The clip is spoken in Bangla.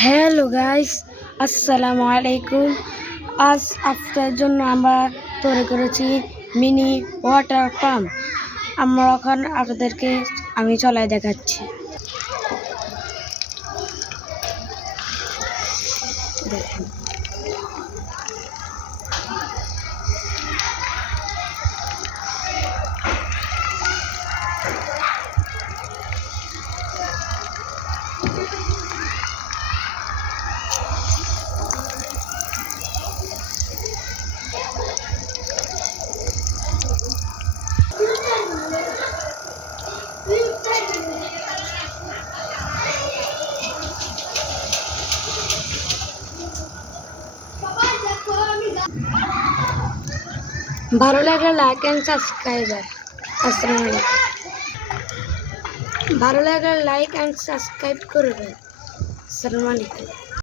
হ্যালো গাইস, আসসালামু আলাইকুম। আজ আপনাদের জন্য আমরা তৈরি করেছি মিনি ওয়াটার পাম্প। আমরা এখন আপনাদেরকে আমি চলাই দেখাচ্ছি। দেখেন, ভালো লাগলে লাইক অ্যান্ড সাবস্ক্রাইবার। আসসালামু আলাইকুম। ভালো লাগলে লাইক অ্যান্ড সাবস্ক্রাইব করবেন। আসসালামু আলাইকুম।